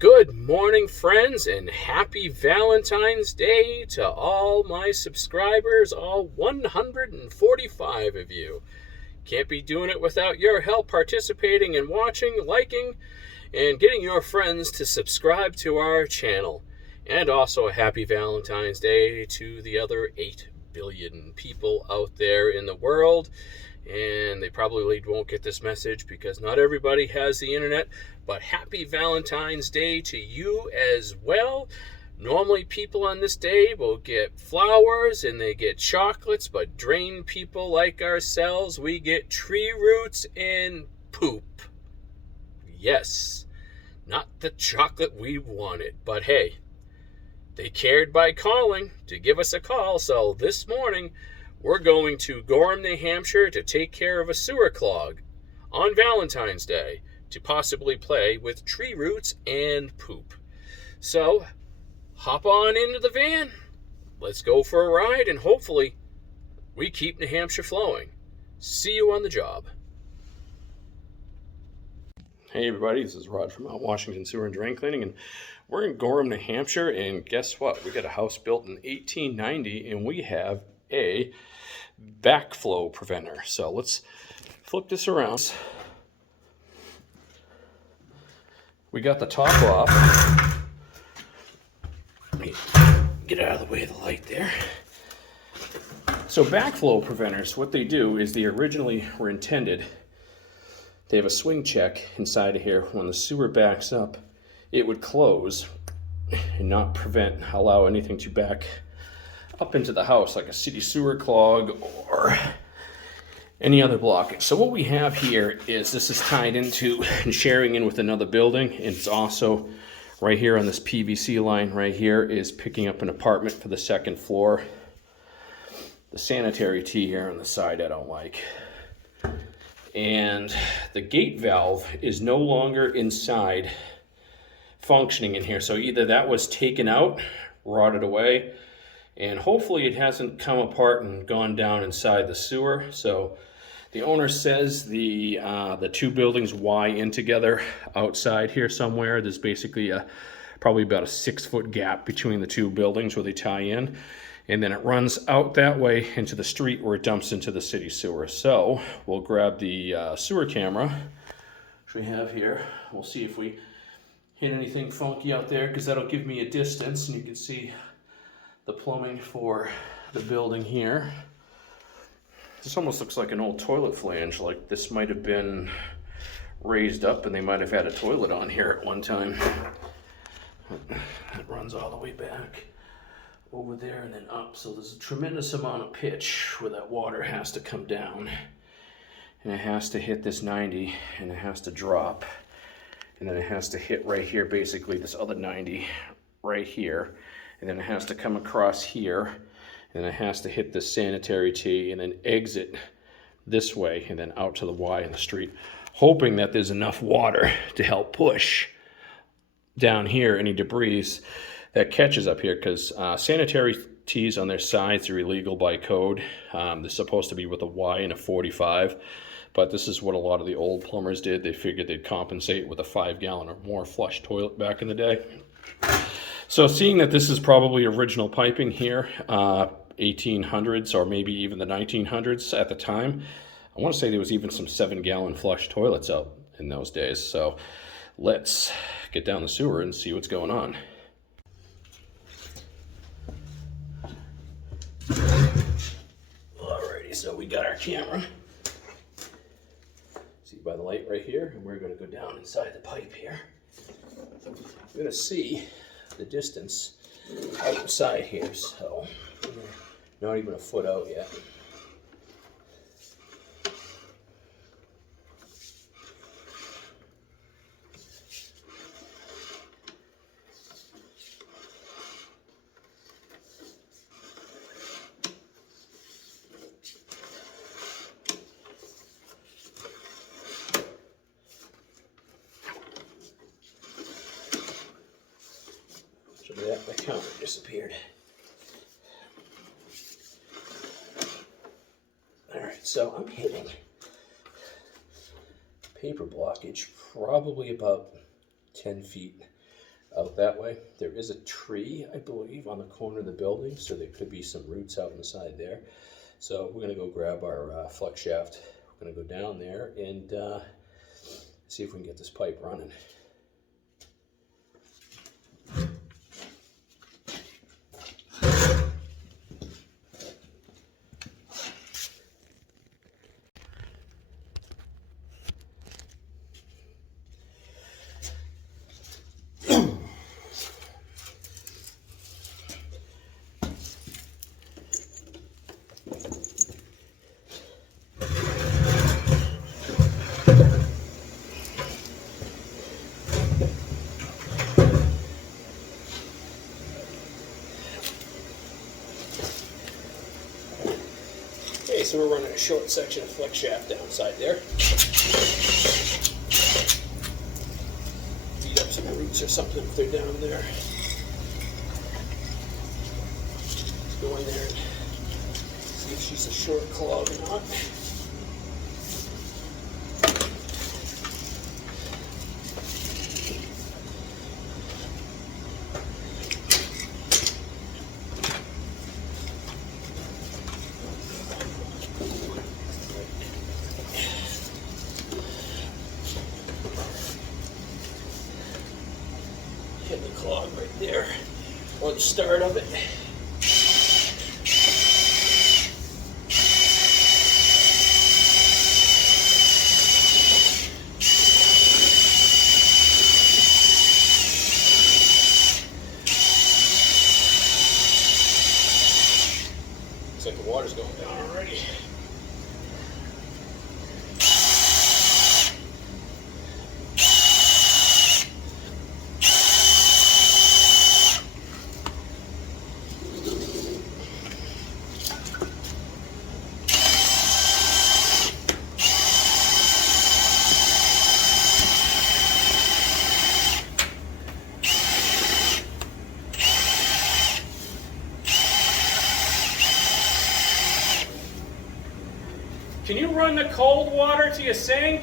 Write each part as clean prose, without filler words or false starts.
Good morning, friends, and happy Valentine's Day to all my subscribers, all 145 of you. Can't be doing it without your help participating and watching, liking, and getting your friends to subscribe to our channel. And also a happy Valentine's Day to the other 8 billion people out there in the world. And they probably won't get this message because not everybody has the internet, but happy Valentine's Day to you as well. Normally people on this day will get flowers and they get chocolates, but drained people like ourselves, we get tree roots and poop. Yes, not the chocolate we wanted, but hey, they cared by calling to give us a call, so this morning we're going to Gorham, New Hampshire to take care of a sewer clog on Valentine's Day to possibly play with tree roots and poop. So, hop on into the van. Let's go for a ride and hopefully we keep New Hampshire flowing. See you on the job. Hey everybody, this is Rod from Mount Washington Sewer and Drain Cleaning, and we're in Gorham, New Hampshire, and guess what? We got a house built in 1890 and we have a backflow preventer. So let's flip this around. We got the top off. Let me get out of the way of the light there. So backflow preventers, what they do is they originally were intended, they have a swing check inside of here. When the sewer backs up, it would close and not allow anything to back up into the house, like a city sewer clog or any other blockage. So what we have here is this is tied into and sharing in with another building. It's also right here on this PVC line right here is picking up an apartment for the second floor. The sanitary tee here on the side I don't like. And the gate valve is no longer inside functioning in here. So either that was taken out, rotted away, and hopefully it hasn't come apart and gone down inside the sewer. So the owner says the two buildings Y in together outside here somewhere. There's basically probably about a 6-foot gap between the two buildings where they tie in. And then it runs out that way into the street where it dumps into the city sewer. So we'll grab the sewer camera, which we have here. We'll see if we hit anything funky out there, because that'll give me a distance and you can see the plumbing for the building here. This almost looks like an old toilet flange, like this might have been raised up and they might have had a toilet on here at one time. It runs all the way back over there and then up, so there's a tremendous amount of pitch where that water has to come down, and it has to hit this 90 and it has to drop, and then it has to hit right here, basically this other 90 right here, and then it has to come across here, and then it has to hit the sanitary tee and then exit this way and then out to the Y in the street, hoping that there's enough water to help push down here any debris that catches up here, because sanitary tees on their sides are illegal by code. They're supposed to be with a Y and a 45, but this is what a lot of the old plumbers did. They figured they'd compensate with a 5-gallon or more flush toilet back in the day. So seeing that this is probably original piping here, 1800s or maybe even the 1900s at the time, I want to say there was even some 7-gallon flush toilets out in those days. So let's get down the sewer and see what's going on. Alrighty, so we got our camera. See by the light right here, and we're going to go down inside the pipe here. We're going to see the distance outside here, so not even a foot out yet. Yeah, my counter disappeared. Alright, so I'm hitting paper blockage probably about 10 feet out that way. There is a tree, I believe, on the corner of the building, so there could be some roots out inside there. So we're going to go grab our flex shaft. We're going to go down there and see if we can get this pipe running. Okay, so we're running a short section of flex shaft downside there. Beat up some roots or something if they're down there. Let's go in there and see if she's a short clog or not. Hit the clog right there, or the start of it. Looks like the water's going down already. Can you run the cold water to your sink?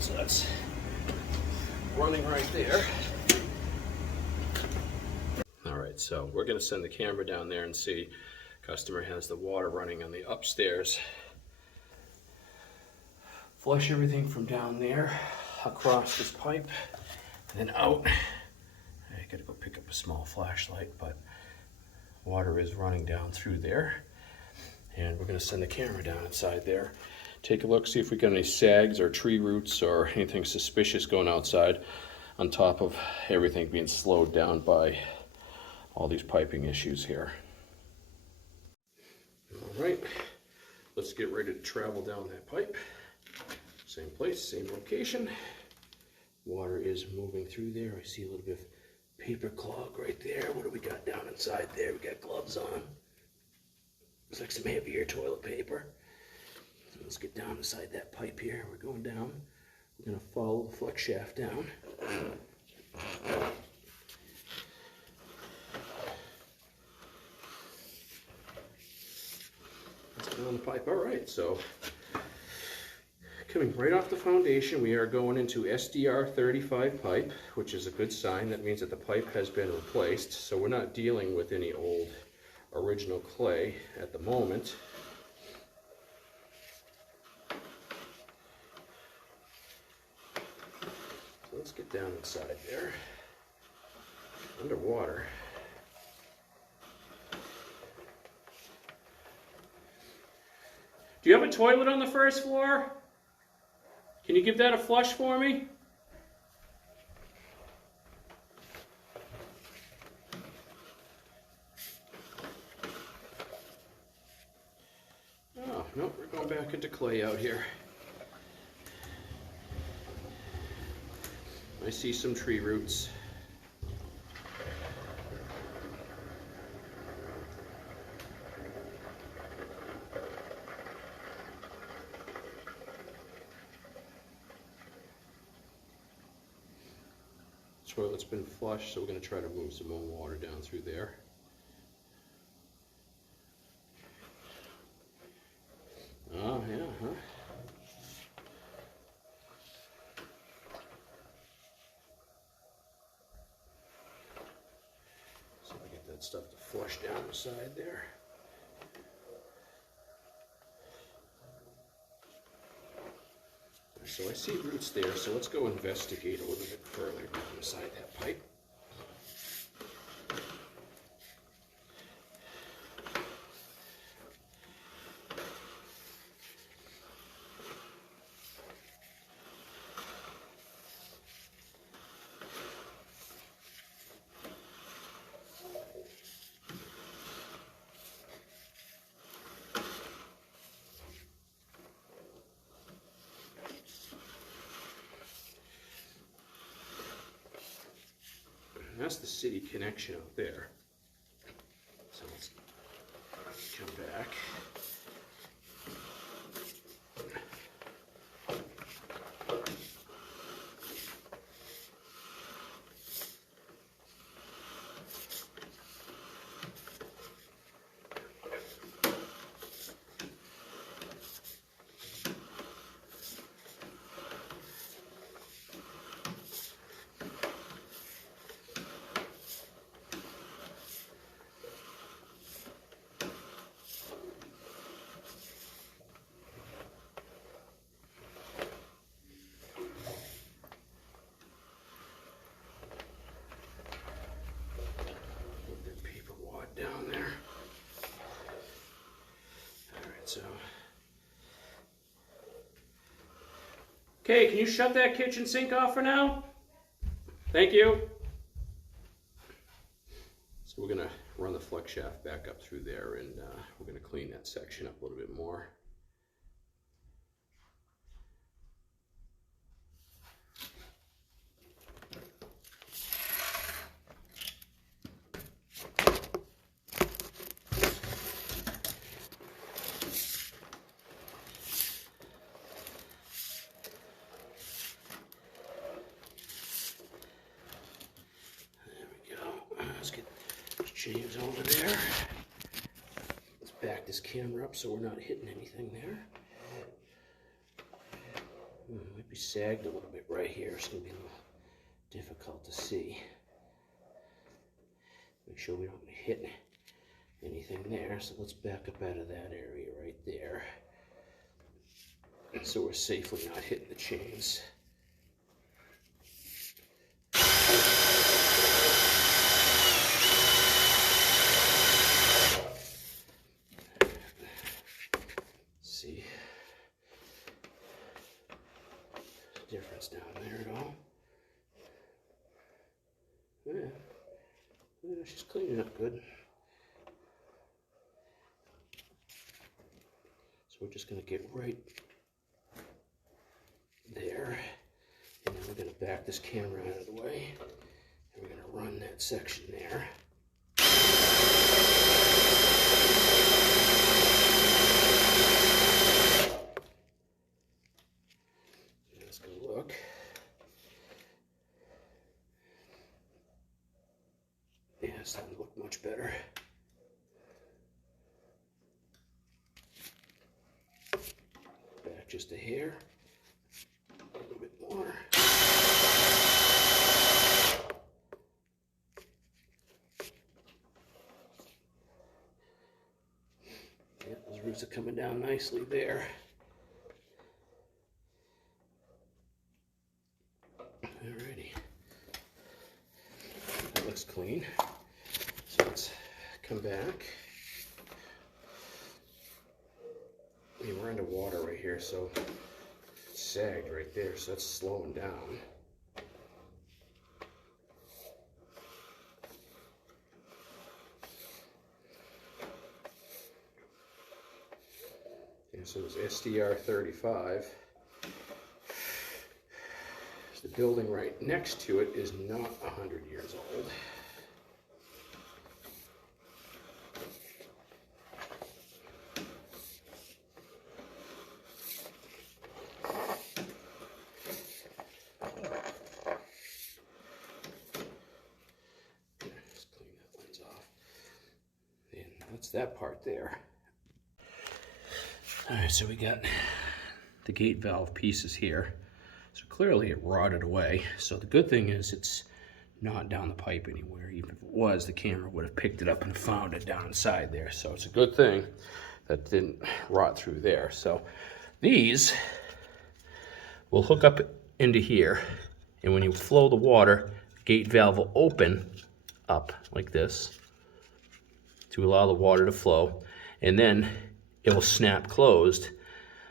So that's running right there. All right, so we're going to send the camera down there and see. Customer has the water running on the upstairs. Flush everything from down there across this pipe and then out. I gotta go pick up a small flashlight, but water is running down through there. And we're going to send the camera down inside there. Take a look, see if we got any sags or tree roots or anything suspicious going outside, on top of everything being slowed down by all these piping issues here. All right, let's get ready to travel down that pipe. Same place, same location. Water is moving through there. I see a little bit of paper clog right there. What do we got down inside there? We got gloves on. Looks like some heavier toilet paper. So let's get down inside that pipe here. We're going down. We're going to follow the flex shaft down. Let's get on the pipe. All right, so coming right off the foundation, we are going into SDR 35 pipe, which is a good sign. That means that the pipe has been replaced. So we're not dealing with any old original clay at the moment. So let's get down inside there, underwater. Do you have a toilet on the first floor? Can you give that a flush for me? Oh, Nope, we're going back into clay out here. I see some tree roots. Toilet's been flushed, so we're going to try to move some more water down through there. Oh, yeah, huh? So I get that stuff to flush down the side there. So I see roots there, so let's go investigate a little bit further down inside that pipe. That's the city connection out there. So let's come back. Down there. All right, so. Okay, can you shut that kitchen sink off for now? Thank you. So we're gonna run the flex shaft back up through there, and we're gonna clean that section up a little bit more. James over there. Let's back this camera up so we're not hitting anything there. Might be sagged a little bit right here. It's going to be a little difficult to see. Make sure we don't hit anything there. So let's back up out of that area right there. So we're safely not hitting the chains. Difference down there at all? Yeah, she's cleaning up good. So we're just going to get right there, and then we're going to back this camera out of the way, and we're going to run that section there. Look. Yeah, it's starting to look much better. Back just a hair. A little bit more. Yeah, those roots are coming down nicely there. Alrighty, that looks clean. So let's come back. I mean, we're under water right here, so it's sagged right there, so that's slowing down. So it's SDR 35. The building right next to it is not 100 years old. Just clean that lens off. And that's that part there. All right, so we got the gate valve pieces here. So clearly it rotted away. So the good thing is it's not down the pipe anywhere. Even if it was, the camera would have picked it up and found it down inside there. So it's a good thing that didn't rot through there. So these will hook up into here. And when you flow the water, the gate valve will open up like this to allow the water to flow. And then it will snap closed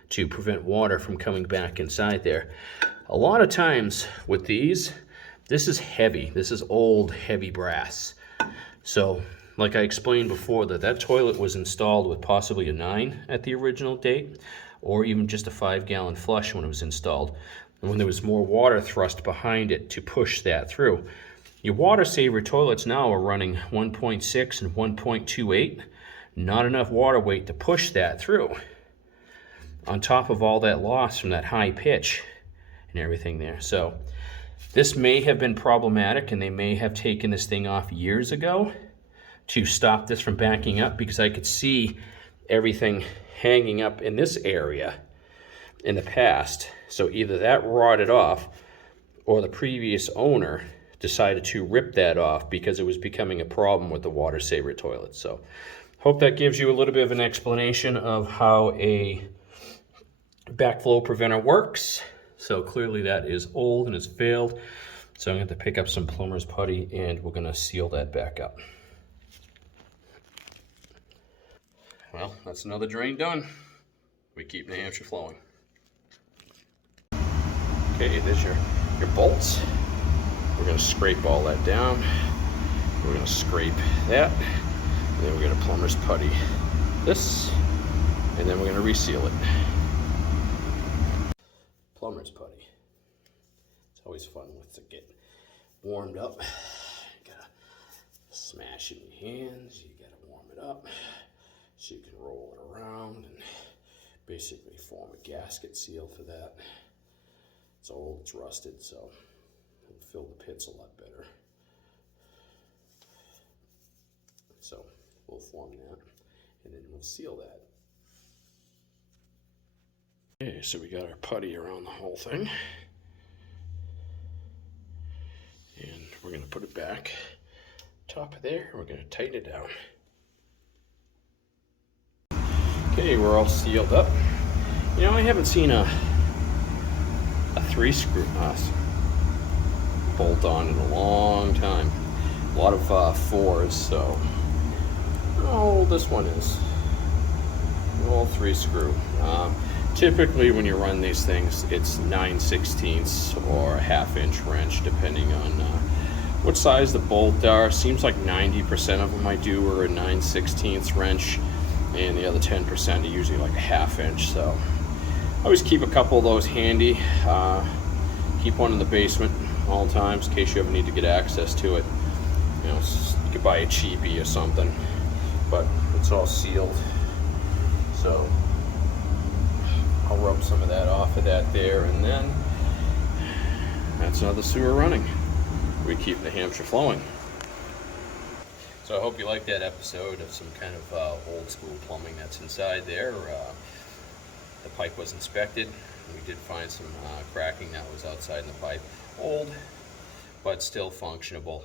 to prevent water from coming back inside there. A lot of times with these, this is heavy. This is old, heavy brass. So, like I explained before, that toilet was installed with possibly a 9 at the original date, or even just a 5-gallon flush when it was installed, and when there was more water thrust behind it to push that through. Your water saver toilets now are running 1.6 and 1.28. Not enough water weight to push that through. On top of all that loss from that high pitch and everything there. So this may have been problematic, and they may have taken this thing off years ago to stop this from backing up, because I could see everything hanging up in this area in the past. So either that rotted off, or the previous owner decided to rip that off because it was becoming a problem with the water saver toilet. So hope that gives you a little bit of an explanation of how a backflow preventer works. So clearly that is old and it's failed. So I'm going to pick up some plumber's putty and we're going to seal that back up. Well, that's another drain done. We keep New Hampshire flowing. Okay, there's your bolts. We're going to scrape all that down. We're going to scrape that. And then we're going to plumber's putty this. And then we're going to reseal it. Plumber's putty. It's always fun once it get warmed up. You gotta smash it in your hands. You gotta warm it up so you can roll it around and basically form a gasket seal for that. It's old, it's rusted, so it'll fill the pits a lot better. So we'll form that and then we'll seal that. Okay, so we got our putty around the whole thing. And we're going to put it back top of there. We're going to tighten it down. Okay, we're all sealed up. You know, I haven't seen a 3-screw bolt on in a long time. A lot of 4s, so how old this one is. An old 3-screw. Typically when you run these things, it's 9/16 or a 1/2-inch wrench, depending on what size the bolt are. Seems like 90% of them I do are a 9/16 wrench, and the other 10% are usually like a 1/2-inch. So I always keep a couple of those handy. Keep one in the basement all times in case you ever need to get access to it. You know, you could buy a cheapie or something, but it's all sealed. So I'll rub some of that off of that there, and then that's another sewer running. We keep New Hampshire flowing. So I hope you liked that episode of some kind of old school plumbing that's inside there. The pipe was inspected. We did find some cracking that was outside in the pipe. Old, but still functionable.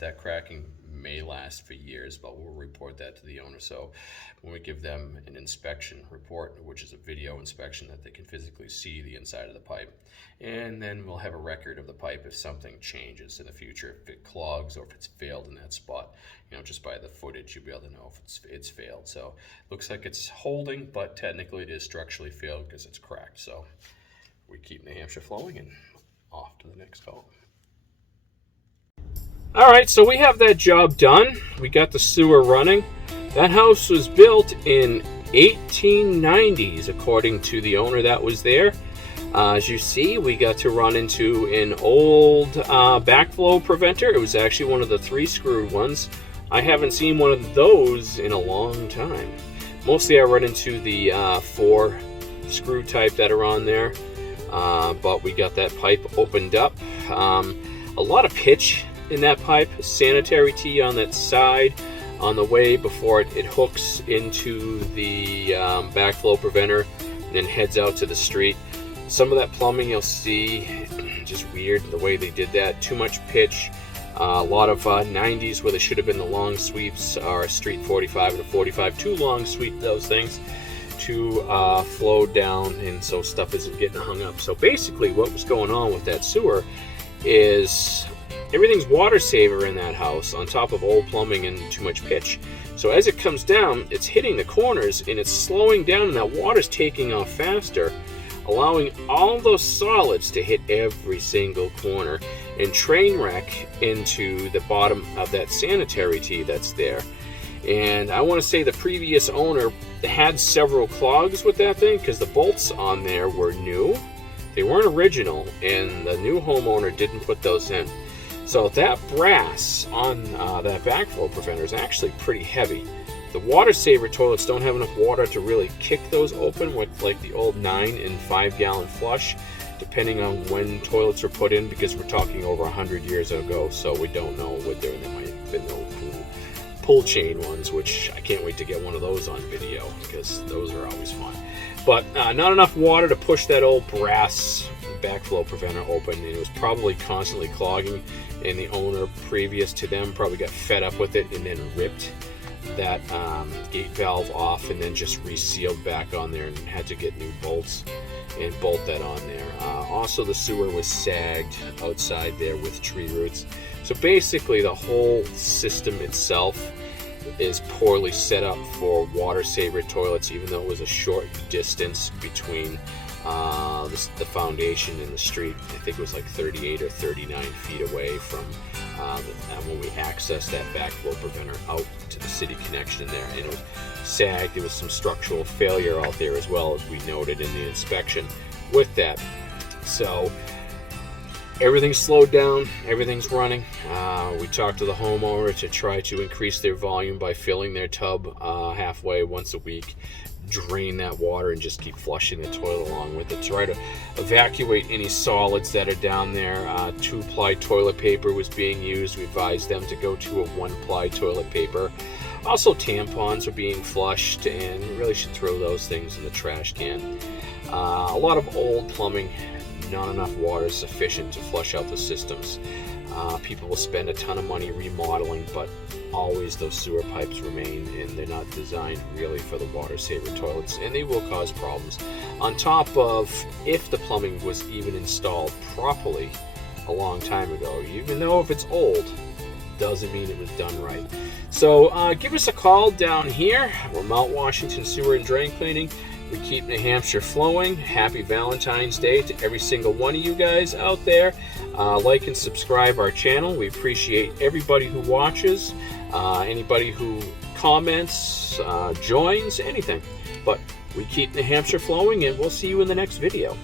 That cracking may last for years, but we'll report that to the owner. So when we give them an inspection report, which is a video inspection that they can physically see the inside of the pipe, and then we'll have a record of the pipe if something changes in the future, if it clogs or if it's failed in that spot. You know, just by the footage you'll be able to know if it's failed. So looks like it's holding, but technically it is structurally failed because it's cracked. So we keep New Hampshire flowing, and off to the next call. All right, so we have that job done. We got the sewer running. That house was built in 1890s, according to the owner that was there. As you see, we got to run into an old backflow preventer. It was actually one of the 3-screw ones. I haven't seen one of those in a long time. Mostly I run into the 4-screw type that are on there, but we got that pipe opened up. A lot of pitch in that pipe, sanitary tee on that side on the way before it hooks into the backflow preventer and then heads out to the street. Some of that plumbing you'll see, just weird the way they did that. Too much pitch. A lot of 90s where they should have been the long sweeps, or street 45 and a 45. Too long sweep those things to flow down, and so stuff isn't getting hung up. So basically what was going on with that sewer is everything's water saver in that house on top of old plumbing and too much pitch. So as it comes down, it's hitting the corners and it's slowing down, and that water's taking off faster, allowing all those solids to hit every single corner and train wreck into the bottom of that sanitary tee that's there. And I want to say the previous owner had several clogs with that thing because the bolts on there were new. They weren't original, and the new homeowner didn't put those in. So that brass on that backflow preventer is actually pretty heavy. The water saver toilets don't have enough water to really kick those open with like the old 9 and 5 gallon flush, depending on when toilets were put in, because we're talking over 100 years ago, so we don't know what there might have been no cool pull chain ones, which I can't wait to get one of those on video because those are always fun. But not enough water to push that old brass backflow preventer open, and it was probably constantly clogging, and the owner previous to them probably got fed up with it and then ripped that gate valve off and then just resealed back on there and had to get new bolts and bolt that on there. Also, the sewer was sagged outside there with tree roots. So basically the whole system itself is poorly set up for water saver toilets, even though it was a short distance between the foundation and the street. I think it was like 38 or 39 feet away from when we accessed that backflow preventer out to the city connection there. And it was sagged. There was some structural failure out there as well, as we noted in the inspection with that. So everything's slowed down, everything's running. We talked to the homeowner to try to increase their volume by filling their tub halfway once a week, drain that water and just keep flushing the toilet along with it. Try to evacuate any solids that are down there. 2-ply toilet paper was being used. We advised them to go to a 1-ply toilet paper. Also, tampons are being flushed, and you really should throw those things in the trash can. A lot of old plumbing, not enough water sufficient to flush out the systems. People will spend a ton of money remodeling, but always those sewer pipes remain, and they're not designed really for the water saver toilets, and they will cause problems. On top of, if the plumbing was even installed properly a long time ago, even though if it's old, doesn't mean it was done right. So give us a call down here. We're Mount Washington Sewer and Drain Cleaning. We keep New Hampshire flowing. Happy Valentine's Day to every single one of you guys out there. Like and subscribe our channel. We appreciate everybody who watches, anybody who comments, joins, anything. But we keep New Hampshire flowing, and we'll see you in the next video.